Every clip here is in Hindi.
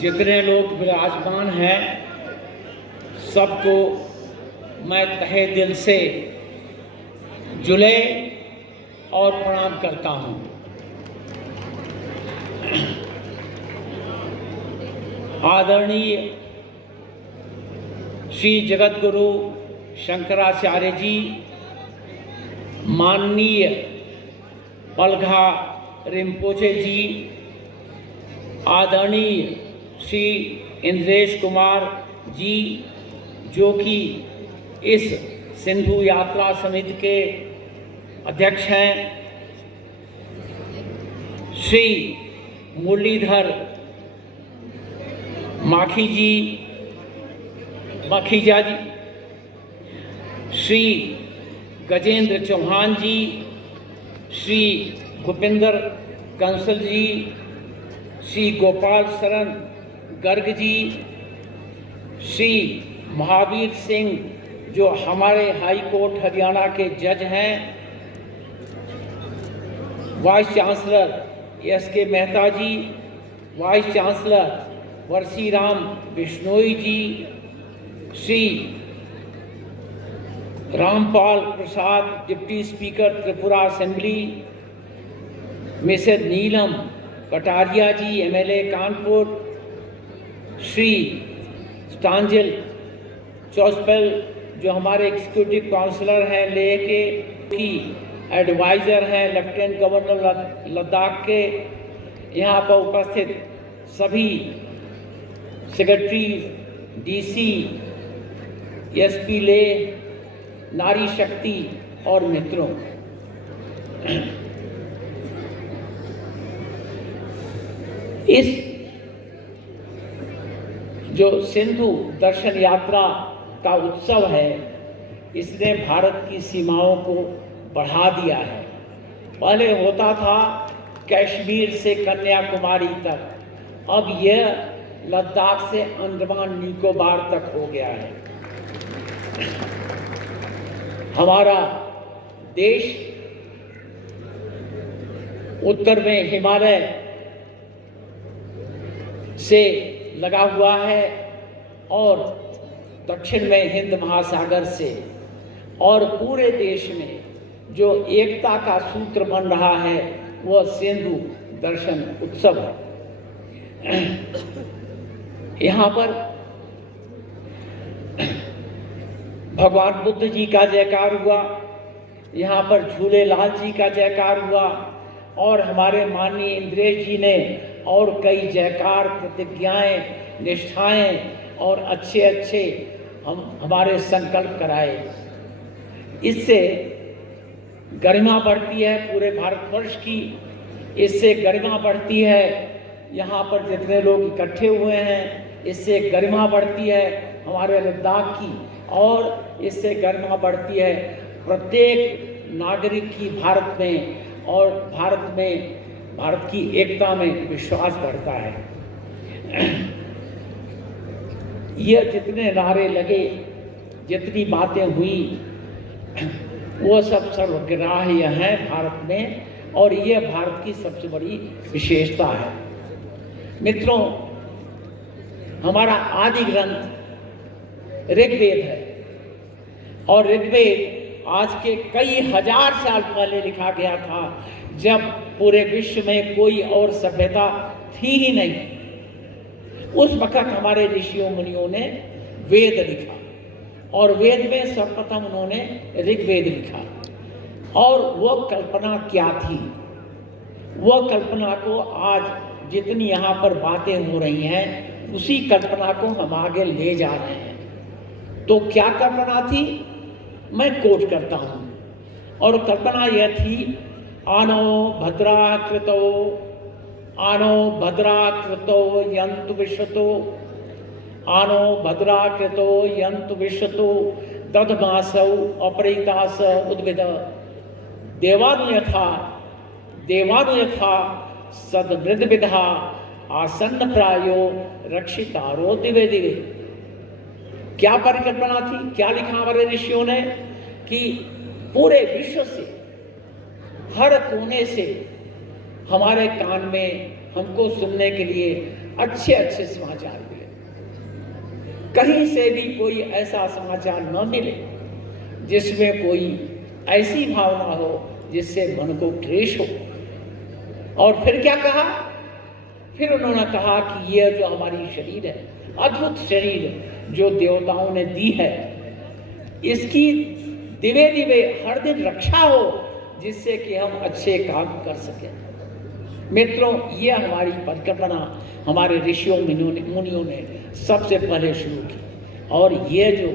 जितने लोग विराजमान हैं सबको मैं तहे दिल से जुले और प्रणाम करता हूँ। आदरणीय श्री जगतगुरु शंकराचार्य जी, माननीय पलघा रिम्पोचे जी, आदरणीय श्री इंद्रेश कुमार जी जो कि इस सिंधु यात्रा समिति के अध्यक्ष हैं, श्री मुरलीधर माखीजा जी, श्री गजेंद्र चौहान जी, श्री भूपेंद्र कंसल जी, श्री गोपाल शरण गर्ग जी, श्री महावीर सिंह जो हमारे हाई कोर्ट हरियाणा के जज हैं, vice chancellor SK. Mehta ji, vice chancellor Varshiram Bishnoi ji, Shri Rampal Prasad deputy speaker Tripura assembly, Mrs Neelam Kataria ji MLA Kanpur, Shri Stanzin Chospel जो हमारे एग्जीक्यूटिव काउंसलर हैं लेह के, की एडवाइज़र हैं लेफ्टिनेंट गवर्नर लद्दाख के, यहाँ पर उपस्थित सभी सेक्रेटरी, डीसी, एसपी लेह, नारी शक्ति और मित्रों, इस जो सिंधु दर्शन यात्रा का उत्सव है इसने भारत की सीमाओं को बढ़ा दिया है। पहले होता था कश्मीर से कन्याकुमारी तक, अब यह लद्दाख से अंडमान निकोबार तक हो गया है। हमारा देश उत्तर में हिमालय से लगा हुआ है और दक्षिण में हिंद महासागर से, और पूरे देश में जो एकता का सूत्र बन रहा है वह सिंधु दर्शन उत्सव है। यहाँ पर भगवान बुद्ध जी का जयकार हुआ, यहाँ पर झूलेलाल जी का जयकार हुआ, और हमारे माननीय इंद्रेश जी ने और कई जयकार, प्रतिज्ञाएं, निष्ठाएं और अच्छे हमारे संकल्प कराए। इससे गरिमा बढ़ती है पूरे भारतवर्ष की, इससे गरिमा बढ़ती है यहाँ पर जितने लोग इकट्ठे हुए हैं, इससे गरिमा बढ़ती है हमारे लद्दाख की, और इससे गरिमा बढ़ती है प्रत्येक नागरिक की भारत में, और भारत की एकता में विश्वास बढ़ता है। यह जितने नारे लगे, जितनी बातें हुई, वो सब सर्वग्राह्य हैं भारत में, और यह भारत की सबसे बड़ी विशेषता है। मित्रों, हमारा आदि ग्रंथ ऋग्वेद है, और ऋग्वेद आज के कई हजार साल पहले लिखा गया था, जब पूरे विश्व में कोई और सभ्यता थी ही नहीं। उस वक्त हमारे ऋषियों मुनियों ने वेद लिखा, और वेद में सर्वप्रथम उन्होंने ऋग्वेद लिखा। और वो कल्पना क्या थी? वो कल्पना को आज जितनी यहाँ पर बातें हो रही हैं, उसी कल्पना को हम आगे ले जा रहे हैं। तो क्या कल्पना थी? मैं कोट करता हूँ, और कल्पना यह थी, आनो भद्राकृतो यन्तु विश्वतो, आनो भद्राकृतो यन्तु विश्वतो, दधमासौ अपरीतास उद्भिद, देवानुयथा सद्वृद्विधा, आसन्न प्रायो रक्षितारो दिवे दिवे। क्या परिकल्पना थी? क्या लिखा हमारे ऋषियों ने कि पूरे विश्व से, हर कोने से हमारे कान में हमको सुनने के लिए अच्छे अच्छे समाचार मिले। कहीं से भी कोई ऐसा समाचार न मिले जिसमें कोई ऐसी भावना हो जिससे मन को क्लेश हो। और फिर क्या कहा? फिर उन्होंने कहा कि यह जो हमारी शरीर है, अद्भुत शरीर जो देवताओं ने दी है, इसकी दिवे दिवे हर दिन रक्षा हो जिससे कि हम अच्छे काम कर सकें। मित्रों, ये हमारी परिकल्पना हमारे ऋषियों मुनियों ने सबसे पहले शुरू की, और ये जो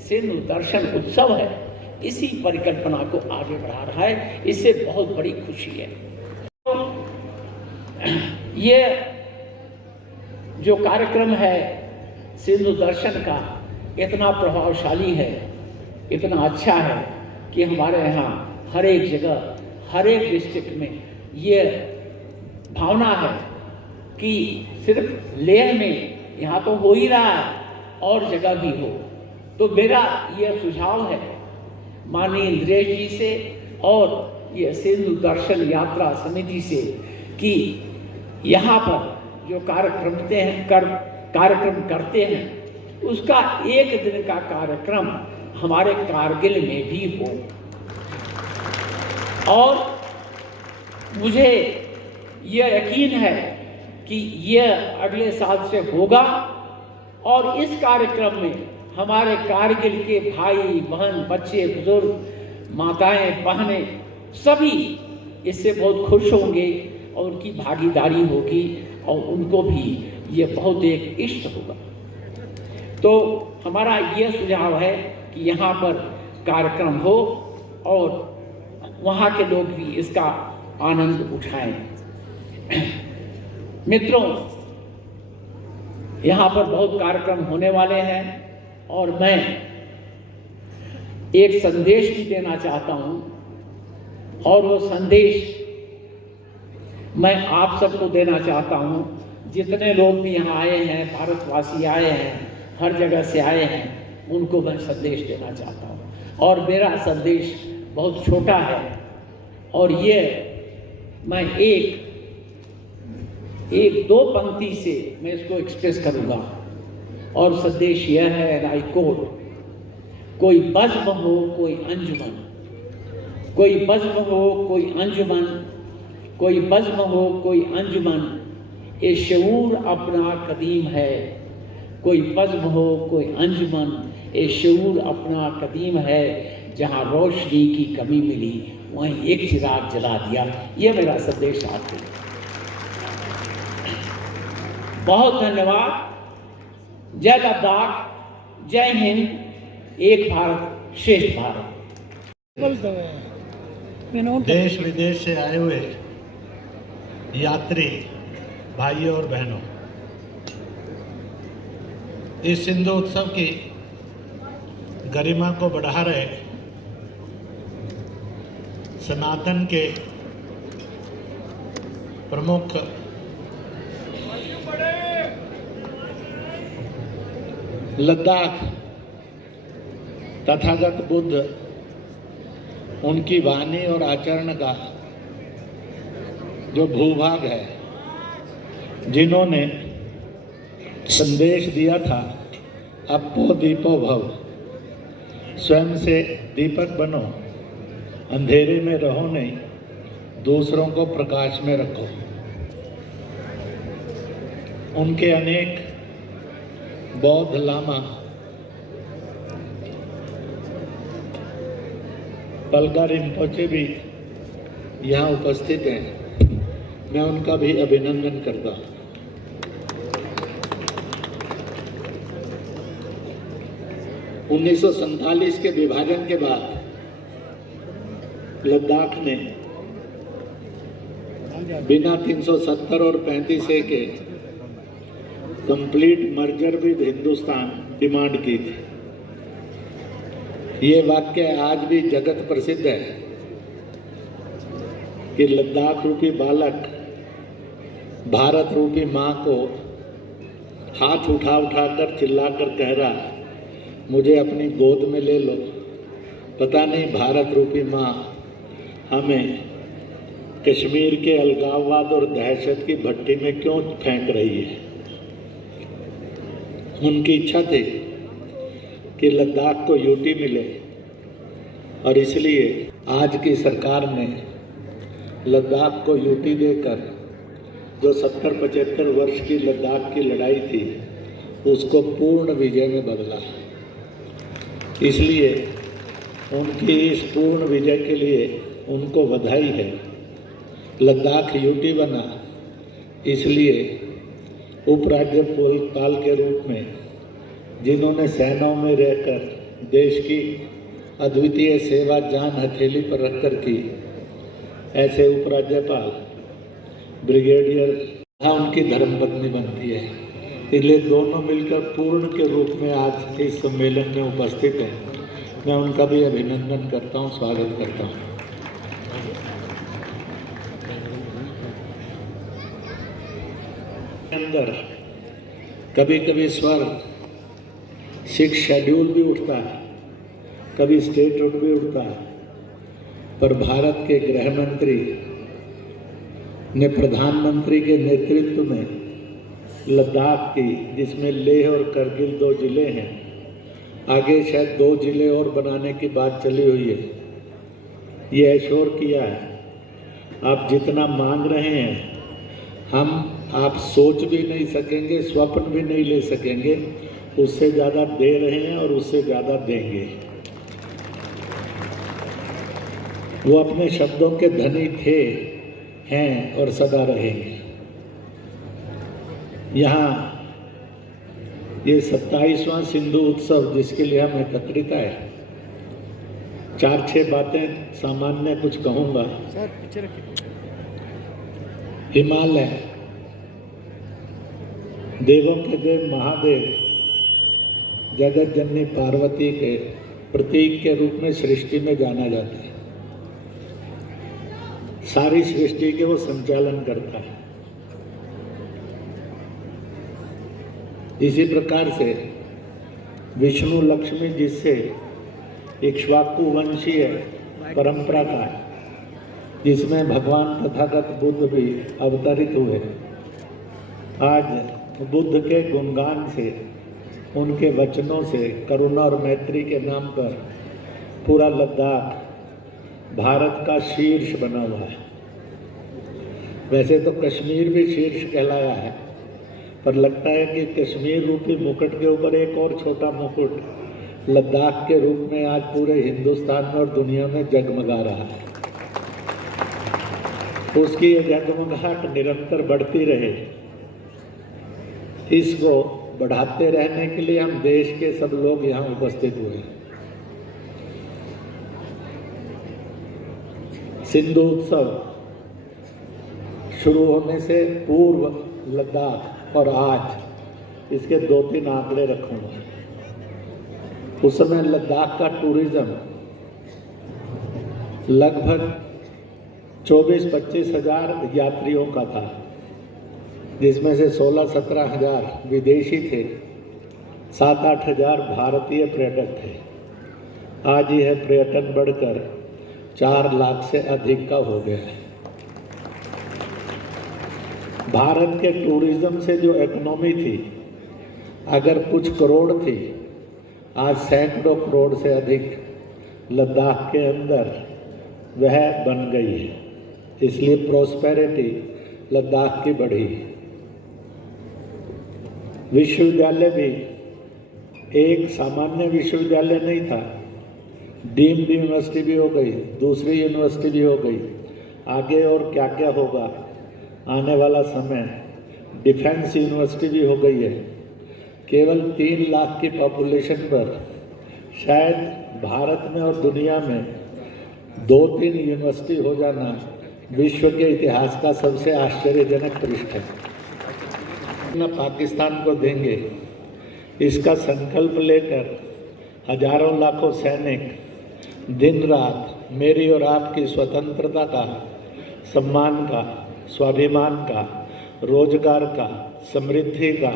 सिंधु दर्शन उत्सव है इसी परिकल्पना को आगे बढ़ा रहा है। इससे बहुत बड़ी खुशी है। ये जो कार्यक्रम है सिंधु दर्शन का इतना प्रभावशाली है, इतना अच्छा है कि हमारे यहाँ हर एक जगह, हर एक डिस्ट्रिक्ट में ये भावना है कि सिर्फ लेह में यहाँ तो हो ही रहा है और जगह भी हो। तो मेरा यह सुझाव है माननीय इंद्रेश जी से और ये सिंधु दर्शन यात्रा समिति से कि यहाँ पर जो कार्यक्रम करते हैं उसका एक दिन का कार्यक्रम हमारे कारगिल में भी हो। और मुझे यह यकीन है कि यह अगले साल से होगा, और इस कार्यक्रम में हमारे कारगिल के भाई बहन, बच्चे, बुजुर्ग, माताएं, बहनें सभी इससे बहुत खुश होंगे और उनकी भागीदारी होगी और उनको भी ये बहुत एक इष्ट होगा। तो हमारा यह सुझाव है कि यहाँ पर कार्यक्रम हो और वहाँ के लोग भी इसका आनंद उठाएं। मित्रों, यहाँ पर बहुत कार्यक्रम होने वाले हैं और मैं एक संदेश भी देना चाहता हूँ, और वो संदेश मैं आप सबको देना चाहता हूँ। जितने लोग भी यहाँ आए हैं, भारतवासी आए हैं, हर जगह से आए हैं, उनको मैं संदेश देना चाहता हूँ। और मेरा संदेश बहुत छोटा है और ये मैं एक दो पंक्ति से मैं इसको एक्सप्रेस करूँगा। और संदेश यह है, एंड आई कोट, कोई बज़्म हो कोई अंजुमन, कोई बज़्म हो कोई अंजुमन, कोई बज़्म हो कोई अंजुमन, ये शऊर अपना कदीम है। कोई बज़्म हो कोई अंजुमन, ये शऊर अपना कदीम है। जहाँ रोशनी की कमी मिली वहीं एक चिराग जला दिया। ये मेरा संदेश आपको। बहुत धन्यवाद। जय लद्दाख, जय हिंद, एक भारत श्रेष्ठ भारत। देश विदेश से आए हुए यात्री भाइयों और बहनों, इस सिंधु उत्सव की गरिमा को बढ़ा रहे सनातन के प्रमुख लद्दाख तथागत बुद्ध, उनकी वाणी और आचरण का जो भूभाग है, जिन्होंने संदेश दिया था, अपो दीपो भव, स्वयं से दीपक बनो, अंधेरे में रहो नहीं, दूसरों को प्रकाश में रखो। उनके अनेक बौद्ध लामा पलगा रिम्पोचे भी यहाँ उपस्थित हैं। मैं उनका भी अभिनंदन करता हूँ। उन्नीस के विभाजन के बाद लद्दाख ने बिना 370 और 35A के complete merger with Hindustan demand की थी। ये वाक्य आज भी जगत प्रसिद्ध है कि लद्दाख रूपी बालक भारत रूपी माँ को हाथ उठा उठाकर चिल्लाकर कह रहा है, मुझे अपनी गोद में ले लो। पता नहीं भारत रूपी माँ हमें कश्मीर के अलगाववाद और दहशत की भट्टी में क्यों फेंक रही है। उनकी इच्छा थी कि लद्दाख को यूटी मिले और इसलिए आज की सरकार ने लद्दाख को यूटी देकर जो 70-75 वर्ष की लद्दाख की लड़ाई थी उसको पूर्ण विजय में बदला। इसलिए उनकी इस पूर्ण विजय के लिए उनको बधाई है। लद्दाख यूटी बना इसलिए उपराज्यपाल के रूप में जिन्होंने सेनाओं में रहकर देश की अद्वितीय सेवा जान हथेली पर रखकर की, ऐसे उपराज्यपाल ब्रिगेडियर उनकी धर्मपत्नी बनती है। इसलिए दोनों मिलकर पूर्ण के रूप में आज इस सम्मेलन में उपस्थित हैं। मैं उनका भी अभिनंदन करता हूँ, स्वागत करता हूँ। अंदर कभी कभी स्वर 6 शेड्यूल भी उठता है, कभी स्टेटहुड भी उठता है, पर भारत के गृह मंत्री ने प्रधानमंत्री के नेतृत्व में लद्दाख की, जिसमें लेह और करगिल 2 जिले हैं, आगे शायद 2 जिले और बनाने की बात चली हुई है, ये एश्योर किया है। आप जितना मांग रहे हैं आप सोच भी नहीं सकेंगे, स्वप्न भी नहीं ले सकेंगे, उससे ज़्यादा दे रहे हैं और उससे ज़्यादा देंगे। वो अपने शब्दों के धनी थे, हैं और सदा रहेंगे। यहाँ ये 27वां सिंधु उत्सव जिसके लिए हम एकत्रित आए, 4-6 बातें सामान्य कुछ कहूँगा। हिमालय, देवों के देव महादेव जगत जननी पार्वती के प्रतीक के रूप में सृष्टि में जाना जाता है। सारी सृष्टि के वो संचालन करता है। इसी प्रकार से विष्णु लक्ष्मी, जिससे इक्ष्वाकु वंशीय परंपरा का है, जिसमें भगवान तथागत बुद्ध भी अवतरित हुए। आज बुद्ध के गुणगान से, उनके वचनों से, करुणा और मैत्री के नाम पर पूरा लद्दाख भारत का शीर्ष बना हुआ है। वैसे तो कश्मीर भी शीर्ष कहलाया है, पर लगता है कि कश्मीर रूपी मुकुट के ऊपर एक और छोटा मुकुट लद्दाख के रूप में आज पूरे हिंदुस्तान में और दुनिया में जगमगा रहा है। उसकी ये जगमगाहट निरंतर बढ़ती रहे, इसको बढ़ाते रहने के लिए हम देश के सब लोग यहाँ उपस्थित हुए। सिंधु उत्सव शुरू होने से पूर्व लद्दाख और आज, इसके 2-3 आंकड़े रखूंगा। उस समय लद्दाख का टूरिज्म लगभग 24-25 हजार यात्रियों का था, जिसमें से 16-17 हजार विदेशी थे, 7-8 हजार भारतीय पर्यटक थे। आज यह पर्यटन बढ़कर 4 लाख से अधिक का हो गया है। भारत के टूरिज्म से जो इकोनॉमी थी, अगर कुछ करोड़ थी, आज सैकड़ों करोड़ से अधिक लद्दाख के अंदर वह बन गई है। इसलिए प्रॉस्पेरिटी लद्दाख की बढ़ी। विश्वविद्यालय भी एक सामान्य विश्वविद्यालय नहीं था, डीम्ड यूनिवर्सिटी भी हो गई, दूसरी यूनिवर्सिटी भी हो गई। आगे और क्या क्या होगा आने वाला समय, डिफेंस यूनिवर्सिटी भी हो गई है। केवल 3 लाख की पॉपुलेशन पर शायद भारत में और दुनिया में 2-3 यूनिवर्सिटी हो जाना विश्व के इतिहास का सबसे आश्चर्यजनक पृष्ठ है। न पाकिस्तान को देंगे, इसका संकल्प लेकर हजारों लाखों सैनिक दिन रात मेरी और आपकी स्वतंत्रता का, सम्मान का, स्वाभिमान का, रोजगार का, समृद्धि का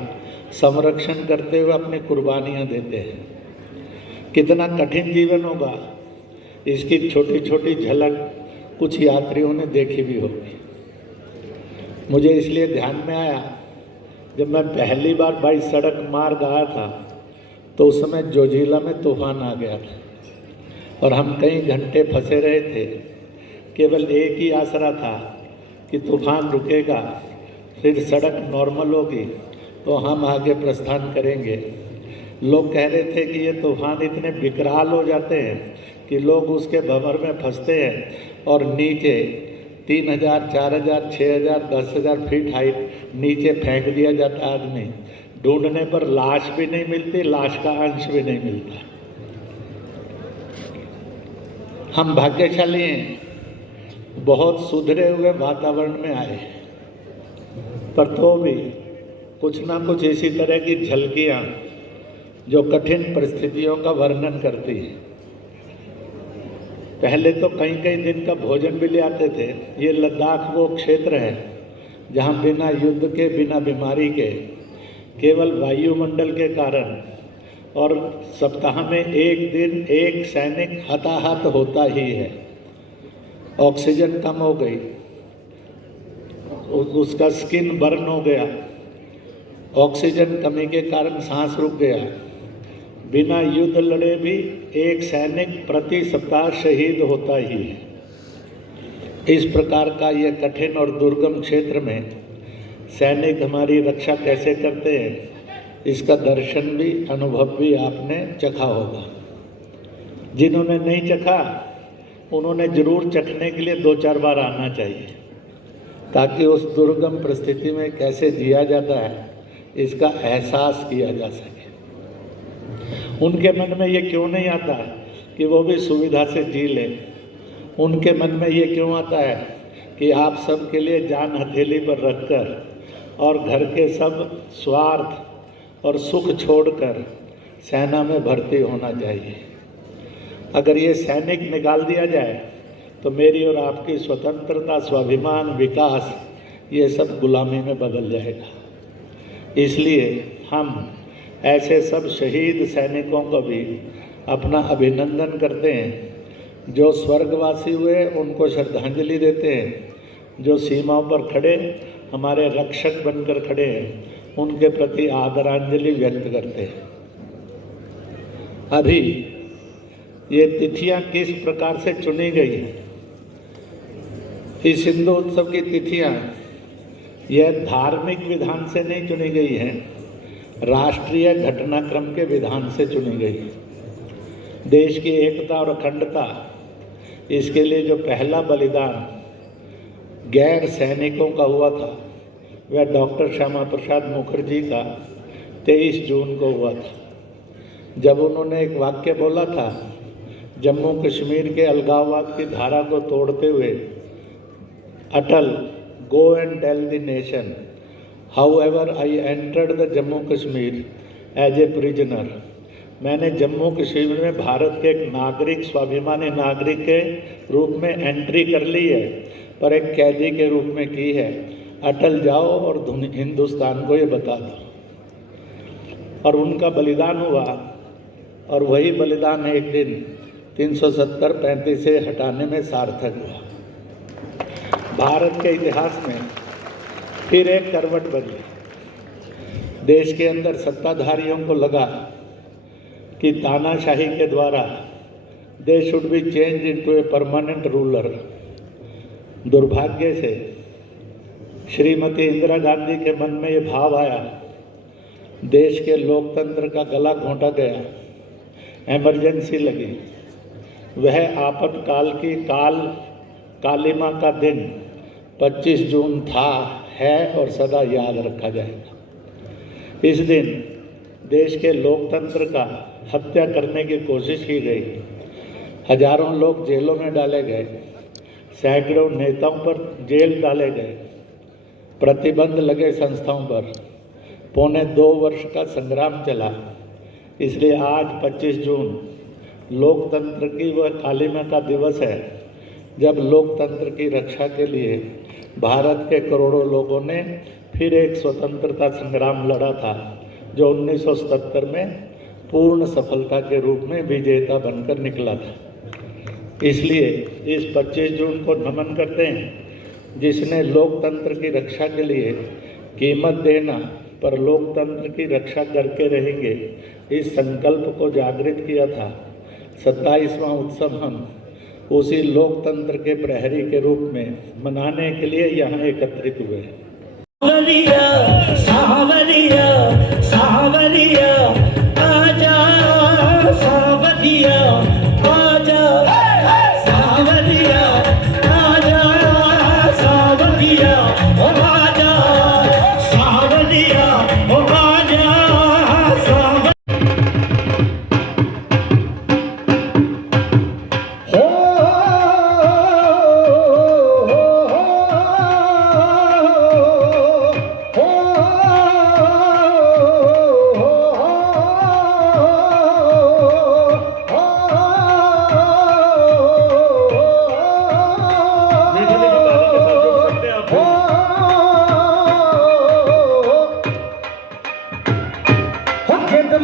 संरक्षण करते हुए अपनी कुर्बानियां देते हैं। कितना कठिन जीवन होगा, इसकी छोटी छोटी झलक कुछ यात्रियों ने देखी भी होगी। मुझे इसलिए ध्यान में आया जब मैं पहली बार बाई सड़क मार्ग आया था तो उस समय जोजिला में तूफान आ गया था और हम कई घंटे फंसे रहे थे। केवल एक ही आसरा था कि तूफान रुकेगा, फिर सड़क नॉर्मल होगी तो हम आगे प्रस्थान करेंगे। लोग कह रहे थे कि ये तूफान इतने विकराल हो जाते हैं कि लोग उसके भंवर में फंसते हैं और नीचे 3000, 4000, 6000, 10,000 फीट हाइट नीचे फेंक दिया जाता है आदमी। ढूंढने पर लाश भी नहीं मिलती, लाश का अंश भी नहीं मिलता। हम भाग्यशाली हैं, बहुत सुधरे हुए वातावरण में आए, पर तो भी कुछ ना कुछ इसी तरह की झलकियाँ जो कठिन परिस्थितियों का वर्णन करती है। पहले तो कई कई दिन का भोजन भी ले आते थे। ये लद्दाख वो क्षेत्र है जहाँ बिना युद्ध के, बिना बीमारी के, केवल वायुमंडल के कारण और सप्ताह में एक दिन एक सैनिक हताहत होता ही है। ऑक्सीजन कम हो गई, उसका स्किन बर्न हो गया, ऑक्सीजन कमी के कारण सांस रुक गया। बिना युद्ध लड़े भी एक सैनिक प्रति सप्ताह शहीद होता ही है। इस प्रकार का यह कठिन और दुर्गम क्षेत्र में सैनिक हमारी रक्षा कैसे करते हैं, इसका दर्शन भी, अनुभव भी आपने चखा होगा। जिन्होंने नहीं चखा उन्होंने जरूर चखने के लिए 2-4 बार आना चाहिए, ताकि उस दुर्गम परिस्थिति में कैसे जिया जाता है इसका एहसास किया जा सके। उनके मन में ये क्यों नहीं आता कि वो भी सुविधा से जी लें? उनके मन में ये क्यों आता है कि आप सबके लिए जान हथेली पर रखकर और घर के सब स्वार्थ और सुख छोड़कर सेना में भर्ती होना चाहिए? अगर ये सैनिक निकाल दिया जाए तो मेरी और आपकी स्वतंत्रता, स्वाभिमान, विकास ये सब गुलामी में बदल जाएगा। इसलिए हम ऐसे सब शहीद सैनिकों को भी अपना अभिनंदन करते हैं। जो स्वर्गवासी हुए उनको श्रद्धांजलि देते हैं, जो सीमाओं पर खड़े हमारे रक्षक बनकर खड़े हैं उनके प्रति आदरांजलि व्यक्त करते हैं। अभी ये तिथियां किस प्रकार से चुनी गई हैं? इस हिंदू उत्सव की तिथियां यह धार्मिक विधान से नहीं चुनी गई हैं, राष्ट्रीय घटनाक्रम के विधान से चुनी गई। देश की एकता और अखंडता, इसके लिए जो पहला बलिदान गैर सैनिकों का हुआ था वह डॉक्टर श्यामा प्रसाद मुखर्जी का 23 जून को हुआ था, जब उन्होंने एक वाक्य बोला था, जम्मू कश्मीर के अलगाववाद की धारा को तोड़ते हुए, Atal, go and tell the nation however I entered the Jammu Kashmir as a prisoner. मैंने जम्मू कश्मीर में भारत के एक नागरिक, स्वाभिमानी नागरिक के रूप में एंट्री कर ली है, पर एक कैदी के रूप में की है। अटल जाओ और हिंदुस्तान को ये बता दो। और उनका बलिदान हुआ और वही बलिदान एक दिन 370-35 से हटाने में सार्थक हुआ। भारत के इतिहास में फिर एक करवट बदली। देश के अंदर सत्ताधारियों को लगा कि तानाशाही के द्वारा they should be change into a permanent ruler. दुर्भाग्य से श्रीमती इंदिरा गांधी के मन में ये भाव आया, देश के लोकतंत्र का गला घोंटा गया, इमरजेंसी लगी। वह आपातकाल की कालिमा का दिन 25 जून था, है और सदा याद रखा जाएगा। इस दिन देश के लोकतंत्र का हत्या करने की कोशिश की गई। हजारों लोग जेलों में डाले गए, सैकड़ों नेताओं पर जेल डाले गए, प्रतिबंध लगे संस्थाओं पर। 2.25 वर्ष का संग्राम चला। इसलिए आज 25 जून लोकतंत्र की वह कालिमा का दिवस है, जब लोकतंत्र की रक्षा के लिए भारत के करोड़ों लोगों ने फिर एक स्वतंत्रता संग्राम लड़ा था, जो 1977 में पूर्ण सफलता के रूप में विजेता बनकर निकला था। इसलिए इस 25 जून को नमन करते हैं, जिसने लोकतंत्र की रक्षा के लिए कीमत देना पर लोकतंत्र की रक्षा करके रहेंगे, इस संकल्प को जागृत किया था। 27वां उत्सव हम उसी लोकतंत्र के प्रहरी के रूप में मनाने के लिए यहाँ एकत्रित हुए। सावरिया सावरिया सावरिया आजा सावरिया आजा सावरिया आजा सावरिया ओ आजा सावरिया ओ आजा सावरिया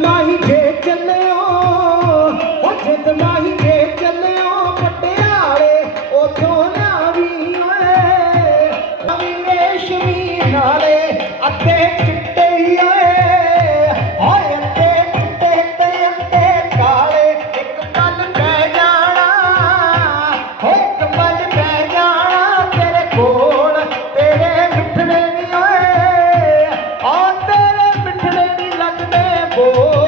माही जे चलियो हो जित माही जे चलियो पटियाले उथों नावी ओए नवी रेशमी नाले अते चिट्टे ओए होए अते चिट्टे ते अते काले एक पल पै जाना हो एक पल पै जाना तेरे कोल तेरे मिठड़े नी ओए आ तेरे मिठड़े नी लगदे बोल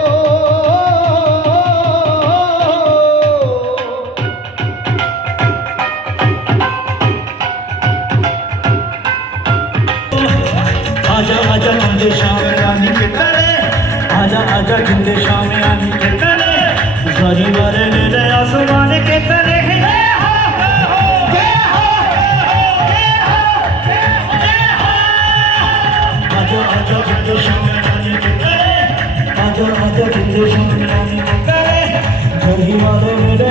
आजा आजा जिंदे शाम रानी के तले आजा आजा जिंदे शाम रानी के तले सारी वारे मेरे आसमान के तले आजा आजा जिंदे शाम रानी के तले आजा आजा जिंदे शाम रानी के तले सारी वारे मेरे